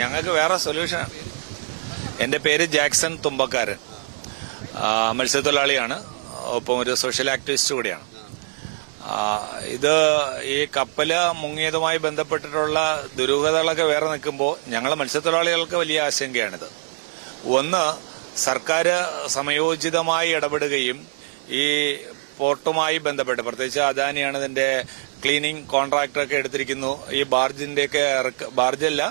ഞങ്ങൾക്ക് വേറെ സൊല്യൂഷൻ. എൻ്റെ പേര് ജാക്സൺ തുമ്പക്കാരൻ, മത്സ്യത്തൊഴിലാളിയാണ്, ഒപ്പം ഒരു സോഷ്യൽ ആക്ടിവിസ്റ്റ് കൂടിയാണ്. ഇത് ഈ കപ്പല് മുങ്ങിയതുമായി ബന്ധപ്പെട്ടിട്ടുള്ള ദുരൂഹതകളൊക്കെ വേറെ നിൽക്കുമ്പോൾ ഞങ്ങൾ മത്സ്യത്തൊഴിലാളികൾക്ക് വലിയ ആശങ്കയാണിത്. ഒന്ന്, സർക്കാർ സമയോചിതമായി ഇടപെടുകയും ഈ പോർട്ടുമായി ബന്ധപ്പെട്ട്, പ്രത്യേകിച്ച് അദാനിയാണ് ഇതിന്റെ ക്ലീനിങ് കോൺട്രാക്ടറൊക്കെ എടുത്തിരിക്കുന്നു, ഈ ബാർജല്ല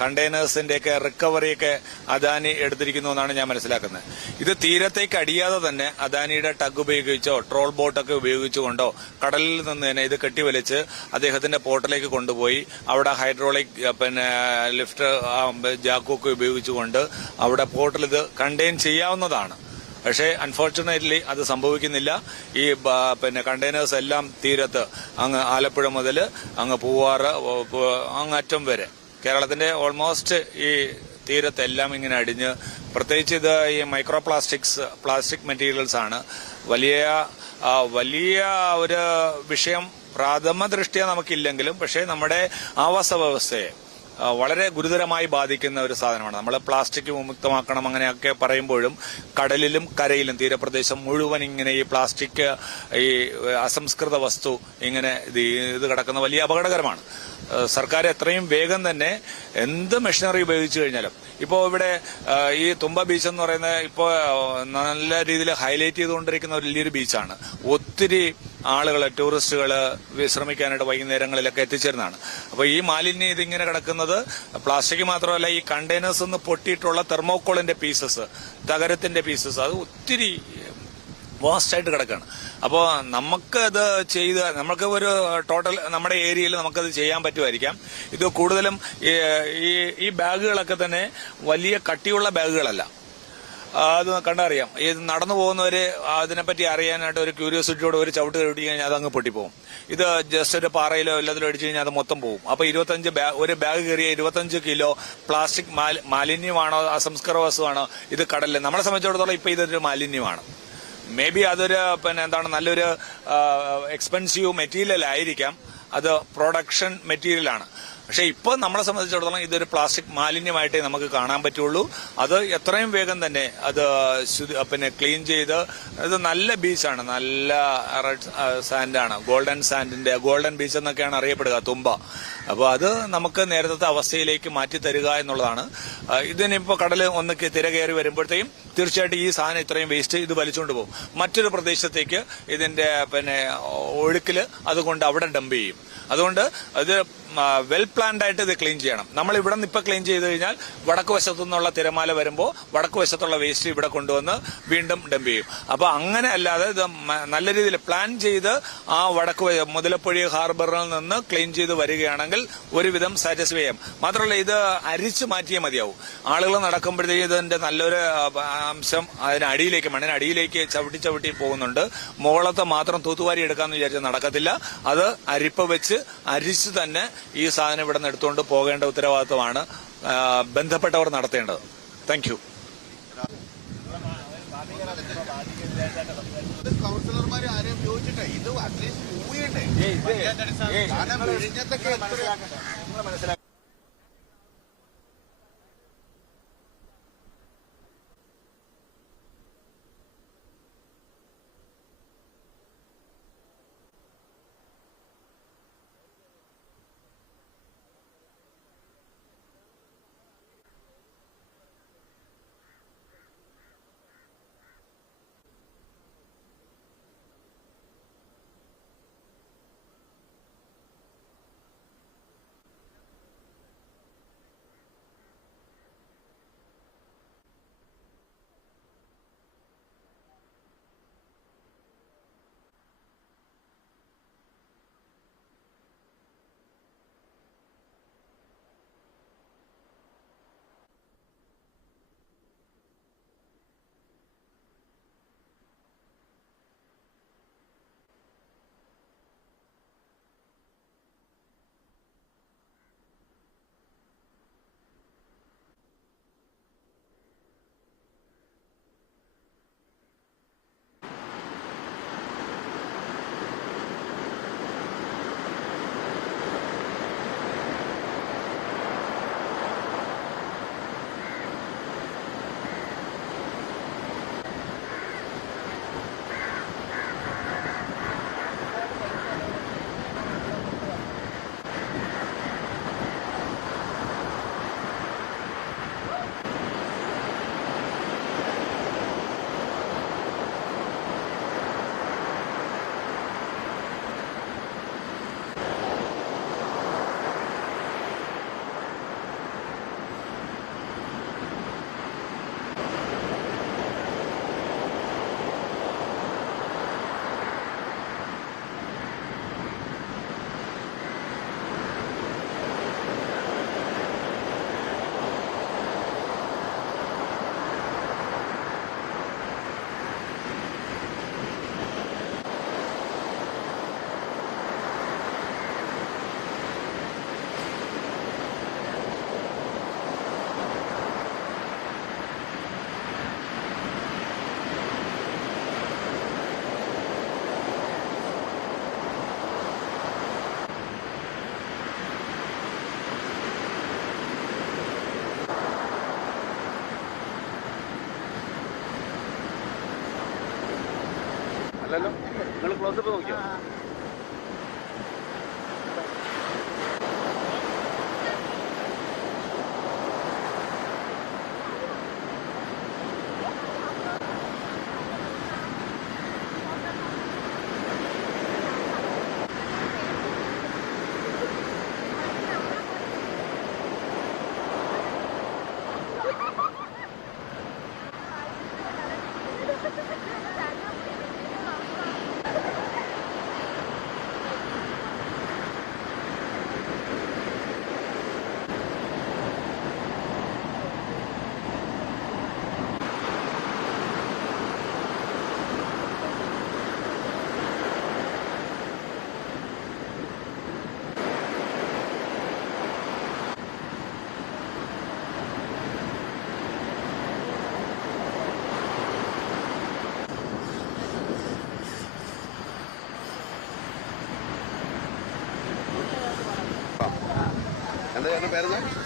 കണ്ടെയ്നേഴ്സിന്റെയൊക്കെ റിക്കവറിയൊക്കെ അദാനി എടുത്തിരിക്കുന്നു എന്നാണ് ഞാൻ മനസ്സിലാക്കുന്നത്. ഇത് തീരത്തേക്ക് അടിയാതെ തന്നെ അദാനിയുടെ ടഗ് ഉപയോഗിച്ചോ ട്രോൾ ബോട്ടൊക്കെ ഉപയോഗിച്ചുകൊണ്ടോ കടലിൽ നിന്ന് തന്നെ ഇത് കെട്ടിവലിച്ച് അദ്ദേഹത്തിന്റെ പോർട്ടിലേക്ക് കൊണ്ടുപോയി അവിടെ ഹൈഡ്രോളിക് ലിഫ്റ്റ് ജാക്കൊക്കെ ഉപയോഗിച്ചുകൊണ്ട് അവിടെ പോർട്ടിൽ ഇത് കണ്ടെയ്ൻ ചെയ്യാവുന്നതാണ്. പക്ഷേ അൺഫോർച്ചുനേറ്റ്ലി അത് സംഭവിക്കുന്നില്ല. ഈ കണ്ടെയ്നേഴ്സ് എല്ലാം തീരത്ത് അങ്ങ് ആലപ്പുഴ മുതൽ അങ്ങ് പൂവാറ് അങ്ങറ്റം വരെ കേരളത്തിന്റെ ഓൾമോസ്റ്റ് ഈ തീരത്തെല്ലാം ഇങ്ങനെ അടിഞ്ഞ്, പ്രത്യേകിച്ച് ഇത് ഈ മൈക്രോ പ്ലാസ്റ്റിക് മെറ്റീരിയൽസ് ആണ് വലിയ ഒരു വിഷയം. പ്രാഥമ ദൃഷ്ടിയ നമുക്കില്ലെങ്കിലും പക്ഷേ നമ്മുടെ ആവാസ വ്യവസ്ഥയെ വളരെ ഗുരുതരമായി ബാധിക്കുന്ന ഒരു സാധനമാണ്. നമ്മൾ പ്ലാസ്റ്റിക് വിമുക്തമാക്കണം അങ്ങനെയൊക്കെ പറയുമ്പോഴും കടലിലും കരയിലും തീരപ്രദേശം മുഴുവൻ ഇങ്ങനെ ഈ പ്ലാസ്റ്റിക്, ഈ അസംസ്കൃത വസ്തു ഇങ്ങനെ ഇത് കിടക്കുന്ന വലിയ അപകടകരമാണ്. സർക്കാർ എത്രയും വേഗം തന്നെ എന്ത് മെഷീനറി ഉപയോഗിച്ചു കഴിഞ്ഞാലും, ഇപ്പോൾ ഇവിടെ ഈ തുമ്പ ബീച്ച് എന്ന് പറയുന്നത് ഇപ്പോൾ നല്ല രീതിയിൽ ഹൈലൈറ്റ് ചെയ്തുകൊണ്ടിരിക്കുന്ന ഒരു വലിയൊരു ബീച്ചാണ്. ഒത്തിരി ആളുകൾ, ടൂറിസ്റ്റുകൾ വിശ്രമിക്കാനായിട്ട് വൈകുന്നേരങ്ങളിലൊക്കെ എത്തിച്ചേരുന്നതാണ്. അപ്പോൾ ഈ മാലിന്യം ഇതിങ്ങനെ കിടക്കുന്നത് പ്ലാസ്റ്റിക് മാത്രമല്ല, ഈ കണ്ടെയ്നേഴ്സ് നിന്ന് പൊട്ടിയിട്ടുള്ള തെർമോക്കോളിന്റെ പീസസ്, തകരത്തിന്റെ പീസസ്, അത് ഒത്തിരി വാസ്റ്റായിട്ട് കിടക്കുകയാണ്. അപ്പോൾ നമുക്കത് നമുക്ക് ഒരു ടോട്ടൽ നമ്മുടെ ഏരിയയിൽ നമുക്കത് ചെയ്യാൻ പറ്റുമായിരിക്കാം. ഇത് കൂടുതലും ഈ ബാഗുകളൊക്കെ തന്നെ വലിയ കട്ടിയുള്ള ബാഗുകളല്ല. അത് കണ്ടറിയാം. ഇത് നടന്നു പോകുന്നവര് അതിനെപ്പറ്റി അറിയാനായിട്ട് ഒരു ക്യൂരിയോസിറ്റിയോട് ഒരു ചവിട്ട് കെട്ടി കഴിഞ്ഞാൽ അതങ്ങ് പൊട്ടിപ്പോകും. ഇത് ജസ്റ്റ് ഒരു പാറയിലോ എല്ലാത്തിലും അടിച്ചു കഴിഞ്ഞാൽ അത് മൊത്തം പോകും. അപ്പൊ ഒരു ബാഗ് കയറിയ 25 കിലോ പ്ലാസ്റ്റിക് മാലിന്യമാണോ അസംസ്കൃത വസ്തുവാണോ ഇത് കടലിൽ? നമ്മളെ സംബന്ധിച്ചിടത്തോളം ഇപ്പൊ ഇതൊരു മാലിന്യമാണ്. മേ ബി അതൊരു നല്ലൊരു എക്സ്പെൻസീവ് മെറ്റീരിയൽ ആയിരിക്കാം, അത് പ്രൊഡക്ഷൻ മെറ്റീരിയലാണ്. പക്ഷെ ഇപ്പൊ നമ്മളെ സംബന്ധിച്ചിടത്തോളം ഇതൊരു പ്ലാസ്റ്റിക് മാലിന്യമായിട്ടേ നമുക്ക് കാണാൻ പറ്റുള്ളൂ. അത് എത്രയും വേഗം തന്നെ അത് ക്ലീൻ ചെയ്ത്, ഇത് നല്ല ബീച്ചാണ്, നല്ല റെഡ് സാൻഡാണ്, ഗോൾഡൻ ബീച്ച് എന്നൊക്കെയാണ് അറിയപ്പെടുക തുമ്പ. അപ്പോൾ അത് നമുക്ക് നേരത്തെ അവസ്ഥയിലേക്ക് മാറ്റി തരിക എന്നുള്ളതാണ്. ഇതിനിപ്പോ കടല് ഒന്ന് തിര കയറി വരുമ്പോഴത്തേക്കും തീർച്ചയായിട്ടും ഈ സാധനം ഇത്രയും വേസ്റ്റ് ഇത് വലിച്ചുകൊണ്ട് പോകും. മറ്റൊരു പ്രദേശത്തേക്ക് ഇതിന്റെ ഒഴുക്കില് അതുകൊണ്ട് അവിടെ ഡംപ് ചെയ്യും. അതുകൊണ്ട് ഇത് വെൽ പ്ലാൻഡ് ആയിട്ട് ഇത് ക്ലീൻ ചെയ്യണം. നമ്മൾ ഇവിടെ നിന്ന് ഇപ്പൊ ക്ലീൻ ചെയ്ത് കഴിഞ്ഞാൽ വടക്ക് വശത്തു നിന്നുള്ള തിരമാല വരുമ്പോൾ വടക്ക് വശത്തുള്ള വേസ്റ്റ് ഇവിടെ കൊണ്ടുവന്ന് വീണ്ടും ഡംപ് ചെയ്യും. അപ്പൊ അങ്ങനെ അല്ലാതെ ഇത് നല്ല രീതിയിൽ പ്ലാൻ ചെയ്ത് ആ മുതലപ്പുഴ ഹാർബറിൽ നിന്ന് ക്ലീൻ ചെയ്ത് വരികയാണെങ്കിൽ ഒരുവിധം സാറ്റിസ്ഫൈ ചെയ്യാം. മാത്രമല്ല ഇത് അരിച്ചു മാറ്റിയേ മതിയാവും. ആളുകൾ നടക്കുമ്പോഴത്തേക്കും ഇതിന്റെ നല്ലൊരു അംശം അതിനടിയിലേക്ക്, മണ്ണിനടിയിലേക്ക് ചവിട്ടി പോകുന്നുണ്ട്. മുകളത്തെ മാത്രം തൂത്തുവാരി എടുക്കാന്ന് വിചാരിച്ചാൽ നടക്കത്തില്ല. അത് അരിപ്പ വെച്ച് അരിച്ച് തന്നെ ഈ സാധനം ഇവിടെ നിന്ന് എടുത്തുകൊണ്ട് പോകേണ്ട ഉത്തരവാദിത്വമാണ് ബന്ധപ്പെട്ടവർ നടത്തേണ്ടത്. Thank you. കൗൺസിലർമാർ ആരെയും ചോദിച്ചിട്ടേ ഇത് അറ്റ്ലീസ്റ്റ് മനസ്സിലാക്കി അല്ലല്ലോ, നിങ്ങൾ ക്ലോസപ്പ് നോക്കിയോ?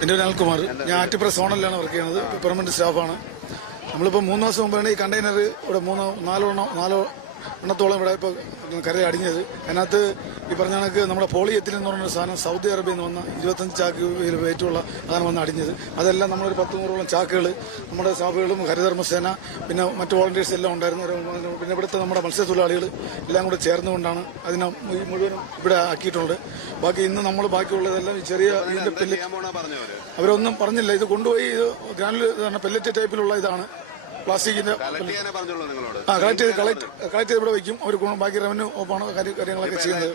എൻ്റെ പേര് അനിൽകുമാർ. ഞാൻ ആറ്റിപ്ര സോണലിലാണ് വർക്ക് ചെയ്യുന്നത്. പെർമനന്റ് സ്റ്റാഫാണ്. നമ്മളിപ്പോൾ 3 ദിവസം മുമ്പാണ് ഈ കണ്ടെയ്നർ ഇവിടെ നാലോ എണ്ണത്തോളം ഇവിടെ ഇപ്പോൾ കരയിൽ അടിഞ്ഞത്. അതിനകത്ത് ഈ പറഞ്ഞ കണക്ക് നമ്മുടെ പോളിയെത്തിൽ എന്ന് പറഞ്ഞൊരു സാധനം സൗദി അറേബ്യയിൽ നിന്ന് വന്ന 25 ചാക്ക് വെയിറ്റുള്ള സാധനം വന്ന് അടിഞ്ഞത്. അതെല്ലാം നമ്മളൊരു 100-100ഓളം ചാക്കുകൾ നമ്മുടെ സ്റ്റാഫുകളും ഹരിതകർമ്മസേന പിന്നെ മറ്റ് വോളണ്ടിയേഴ്സ് എല്ലാം ഉണ്ടായിരുന്നു. പിന്നെ ഇവിടുത്തെ നമ്മുടെ മത്സ്യത്തൊഴിലാളികൾ എല്ലാം കൂടെ ചേർന്നുകൊണ്ടാണ് അതിനെ മുഴുവനും ഇവിടെ ആക്കിയിട്ടുണ്ട്. ബാക്കി ഇന്ന് നമ്മൾ ബാക്കിയുള്ളതെല്ലാം ഈ ചെറിയ ഇതിന്റെ അവരൊന്നും പറഞ്ഞില്ല. ഇത് കൊണ്ടുപോയി ഇത് ഗ്രാനുലർ പെല്ലറ്റ് ടൈപ്പിലുള്ള ഇതാണ് പ്ലാസ്റ്റിക്കിന്റെ. കളക്ട് ചെയ്ത് ഇവിടെ വയ്ക്കും. അവർ ബാക്കി റവന്യൂ ഓപ്പാണ് കാര്യങ്ങളൊക്കെ ചെയ്യുന്നത്.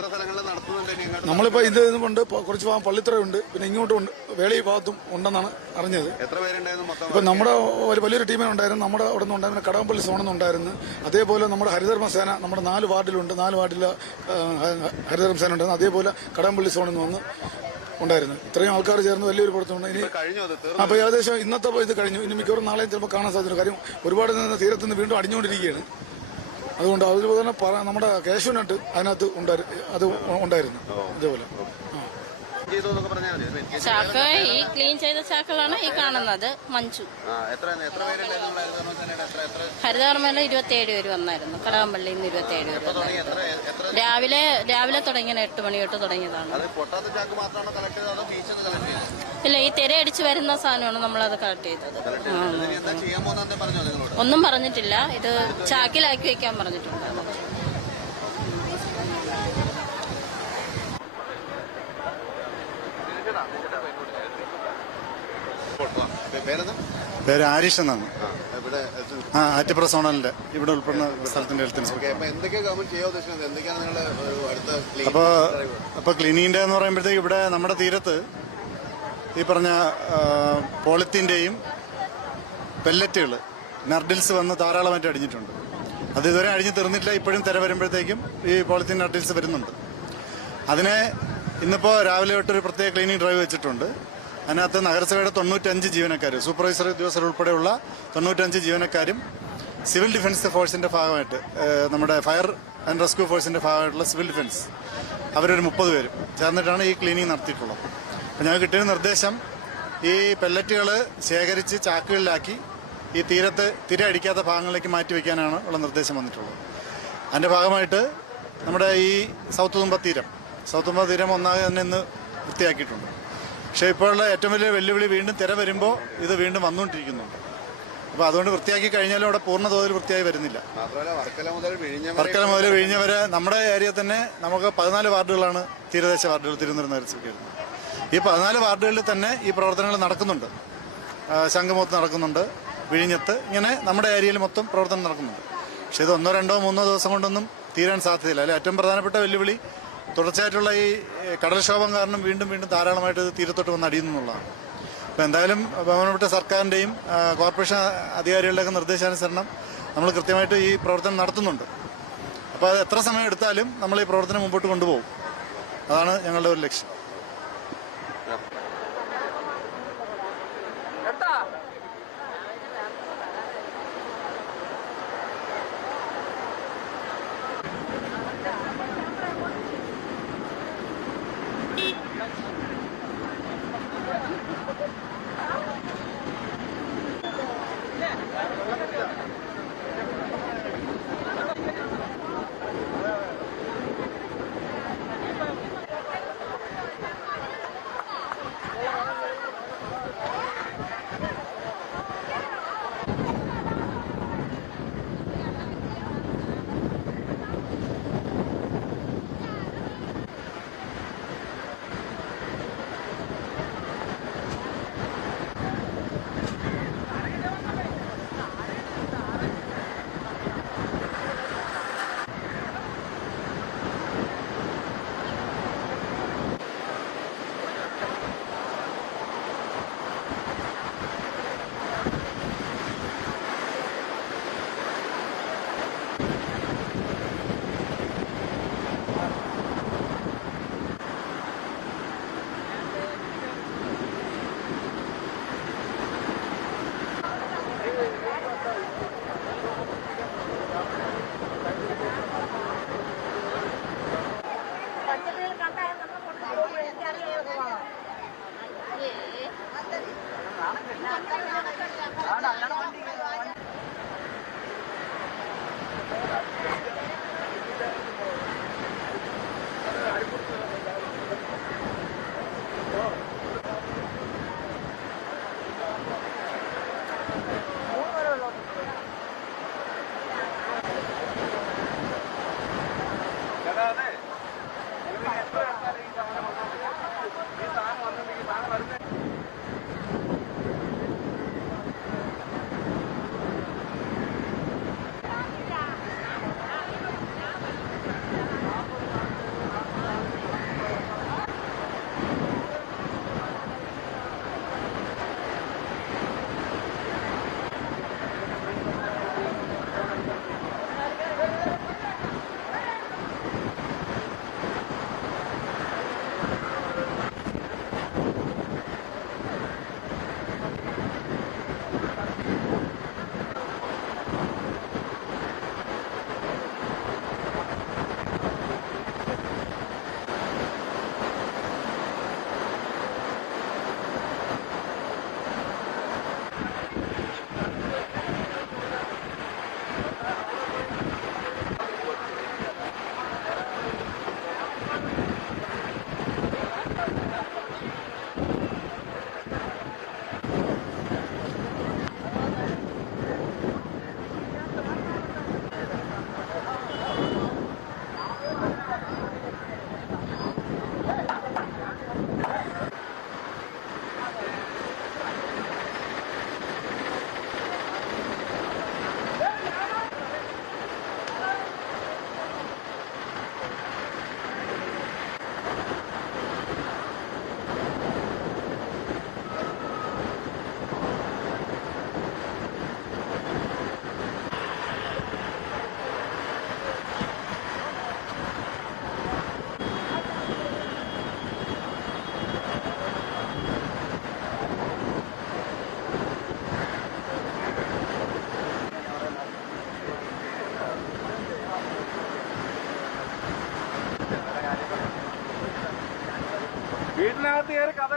നമ്മളിപ്പോ ഇത് കൊണ്ട് കുറച്ച് ഭാഗം പള്ളിത്തറയുണ്ട്, പിന്നെ ഇങ്ങോട്ടും വേളി ഭാഗത്തും ഉണ്ടെന്നാണ് അറിഞ്ഞത്. ഇപ്പൊ നമ്മുടെ വലിയൊരു ടീമേ ഉണ്ടായിരുന്നു. നമ്മുടെ അവിടെ നിന്ന് ഉണ്ടായിരുന്നു, കടകംപള്ളി സോണിൽ നിന്നുണ്ടായിരുന്നു. അതേപോലെ നമ്മുടെ ഹരിതകർമ്മസേന നമ്മുടെ 4 വാർഡിലുണ്ട്. 4 വാർഡിൽ ഹരിതകർമ്മസേന ഉണ്ടായിരുന്നു. അതേപോലെ കടകംപള്ളി സോണിൽ നിന്ന് ഉണ്ടായിരുന്നു. ഇത്രയും ആൾക്കാർ ചേർന്ന് വലിയൊരു പ്രവർത്തനം. ഇനി അപ്പൊ ഏകദേശം ഇന്നത്തെ ഇത് കഴിഞ്ഞു. ഇനി മിക്കവാറും നാളെയും ചിലപ്പോൾ കാണാൻ സാധ്യത. കാര്യം ഒരുപാട് തീരത്ത് നിന്ന് വീണ്ടും അടിഞ്ഞുകൊണ്ടിരിക്കുകയാണ്. അതുകൊണ്ട് അതുപോലെ തന്നെ നമ്മുടെ കാഷ്യൂനട്ട് അതിനകത്ത് അത് ഉണ്ടായിരുന്നു. ഇതേപോലെ ചാക്ക് ഈ ക്ലീൻ ചെയ്ത ചാക്കുകളാണ് ഈ കാണുന്നത്. മഞ്ജു ഹരിതകർമ്മയിൽ 27 പേര് വന്നായിരുന്നു. കടകംപള്ളിയിൽ നിന്ന് 27 പേര് രാവിലെ തുടങ്ങിയ 8 മണി തൊട്ട് തുടങ്ങിയതാണ്. ഇല്ല, ഈ തിരയടിച്ച് വരുന്ന സാധനമാണ് നമ്മളത് കളക്ട് ചെയ്തത്. ഒന്നും പറഞ്ഞിട്ടില്ല. ഇത് ചാക്കിലാക്കി വെക്കാൻ പറഞ്ഞിട്ടുണ്ട്. പേര് ആരിഷ് എന്നാണ്. ആറ്റിപ്ര സോണലിന്റെ ഇവിടെ ഉൾപ്പെടുന്ന സ്ഥലത്തിന്റെ ഹെൽത്ത് ഇൻസ്പെക്ടർ. അപ്പൊ ക്ലീനിങ്ങിന്റെ എന്ന് പറയുമ്പോഴത്തേക്ക് ഇവിടെ നമ്മുടെ തീരത്ത് ഈ പറഞ്ഞ പോളിത്തീന്റെയും പെല്ലറ്റുകൾ നർഡിൽസ് വന്ന് ധാരാളമായിട്ട് അടിഞ്ഞിട്ടുണ്ട്. അത് ഇതുവരെ അടിഞ്ഞു തീർന്നിട്ടില്ല. ഇപ്പോഴും തിര വരുമ്പോഴത്തേക്കും ഈ പോളിത്തീൻ നർഡിൽസ് വരുന്നുണ്ട്. അതിനെ ഇന്നിപ്പോ രാവിലെ തൊട്ടൊരു പ്രത്യേക ക്ലീനിങ് ഡ്രൈവ് വെച്ചിട്ടുണ്ട്. അതിനകത്ത് നഗരസഭയുടെ 95 ജീവനക്കാർ, സൂപ്പർവൈസർ ഉദ്യോഗസ്ഥർ ഉൾപ്പെടെയുള്ള 95 ജീവനക്കാരും സിവിൽ ഡിഫൻസ് ഫോഴ്സിന്റെ ഭാഗമായിട്ട് നമ്മുടെ ഫയർ ആൻഡ് റെസ്ക്യൂ ഫോഴ്സിന്റെ ഭാഗമായിട്ടുള്ള സിവിൽ ഡിഫൻസ് അവരൊരു 30 പേരും ചേർന്നിട്ടാണ് ഈ ക്ലീനിങ് നടത്തിയിട്ടുള്ളത്. അപ്പം ഞങ്ങൾക്ക് കിട്ടിയ നിർദ്ദേശം ഈ പെല്ലറ്റുകൾ ശേഖരിച്ച് ചാക്കുകളിലാക്കി ഈ തിര അടിക്കാത്ത ഭാഗങ്ങളിലേക്ക് മാറ്റി വയ്ക്കാനാണ് ഉള്ള നിർദ്ദേശം വന്നിട്ടുള്ളത്. അതിന്റെ ഭാഗമായിട്ട് നമ്മുടെ ഈ സൗത്ത് തുമ്പ തീരം ഒന്നാകെ തന്നെ ഇന്ന് വൃത്തിയാക്കിയിട്ടുണ്ട്. പക്ഷേ ഇപ്പോഴുള്ള ഏറ്റവും വലിയ വെല്ലുവിളി വീണ്ടും തിര വരുമ്പോൾ ഇത് വീണ്ടും വന്നുകൊണ്ടിരിക്കുന്നുണ്ട്. അപ്പോൾ അതുകൊണ്ട് വൃത്തിയാക്കി കഴിഞ്ഞാലും അവിടെ പൂർണ്ണ തോതിൽ വൃത്തിയായി വരുന്നില്ല. വർക്കല മുതൽ വിഴിഞ്ഞവരെ നമ്മുടെ ഏരിയ തന്നെ നമുക്ക് 14 വാർഡുകളാണ് തീരദേശ വാർഡുകൾ തിരുവനന്തപുരം നഗരസഭയ്ക്ക് വരുന്നത്. ഈ 14 വാർഡുകളിൽ തന്നെ ഈ പ്രവർത്തനങ്ങൾ നടക്കുന്നുണ്ട്. ശംഖുമുഖത്ത് നടക്കുന്നുണ്ട്, വിഴിഞ്ഞത്ത്, ഇങ്ങനെ നമ്മുടെ ഏരിയയിൽ മൊത്തം പ്രവർത്തനം നടക്കുന്നുണ്ട്. പക്ഷെ ഇത് 1, 2, 3 ദിവസം കൊണ്ടൊന്നും തീരാൻ സാധ്യതയില്ല. അല്ലെ, ഏറ്റവും പ്രധാനപ്പെട്ട വെല്ലുവിളി തുടർച്ചയായിട്ടുള്ള ഈ കടൽക്ഷോഭം കാരണം വീണ്ടും തീരത്തോട്ട് വന്ന് അടിയുന്നു എന്നുള്ളതാണ്. അപ്പം എന്തായാലും ബഹുമാനപ്പെട്ട സർക്കാരിൻ്റെയും കോർപ്പറേഷൻ അധികാരികളുടെയൊക്കെ നിർദ്ദേശാനുസരണം നമ്മൾ കൃത്യമായിട്ട് ഈ പ്രവർത്തനം നടത്തുന്നുണ്ട്. അപ്പോൾ അത് എത്ര സമയം എടുത്താലും നമ്മൾ ഈ പ്രവർത്തനം മുമ്പോട്ട് കൊണ്ടുപോകും. അതാണ് ഞങ്ങളുടെ ഒരു ലക്ഷ്യം. വീട്ടിനകത്ത് കയറി കഥ